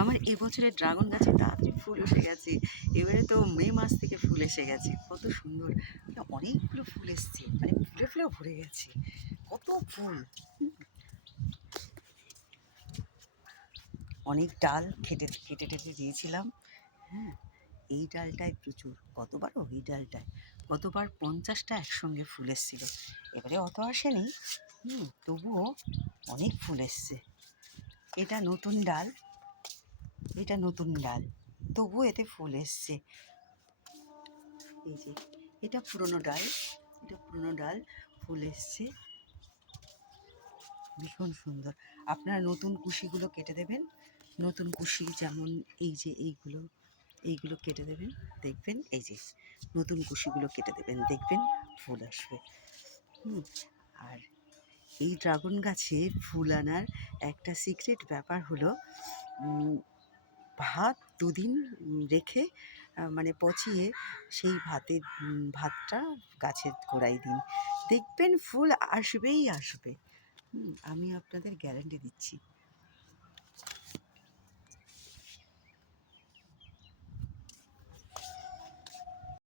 আমার এবছরের ড্রাগন গাছে তাড়াতাড়ি ফুল এসে গেছে। এবারে তো মে মাস থেকে ফুল এসে গেছে। কত সুন্দর! মানে অনেকগুলো ফুল এসছে। মানে ফুলে, ফুলে ভরে গেছে। কত ফুল! অনেক ডাল কেটে টেটে দিয়েছিলাম। হ্যাঁ, এই ডালটায় প্রচুর। কতবার ওই ডালটায়, গতবার 50টা একসঙ্গে ফুল এসছিল। এবারে অত আসেনি, তবুও অনেক ফুল এসছে। এটা নতুন ডাল, এটা নতুন ডাল, তবুও এতে ফুল এসছে। এই যে এটা পুরনো ডাল, এটা পুরনো ডাল, ফুল এসছে ভীষণ সুন্দর। আপনারা নতুন কুশিগুলো কেটে দেবেন, নতুন কুশি যেমন এই যে এইগুলো কেটে দেবেন, দেখবেন এই যে নতুন কুশিগুলো কেটে দেবেন, দেখবেন ফুল আসবে। আর এই ড্রাগন গাছে ফুল আনার একটা সিক্রেট ব্যাপার হলো, ভাত দুদিন রেখে মানে পচিয়ে সেই ভাতটা গাছের গোড়ায় দিন, দেখবেন ফুল আসবেই আসবে। আমি আপনাদের গ্যারান্টি দিচ্ছি।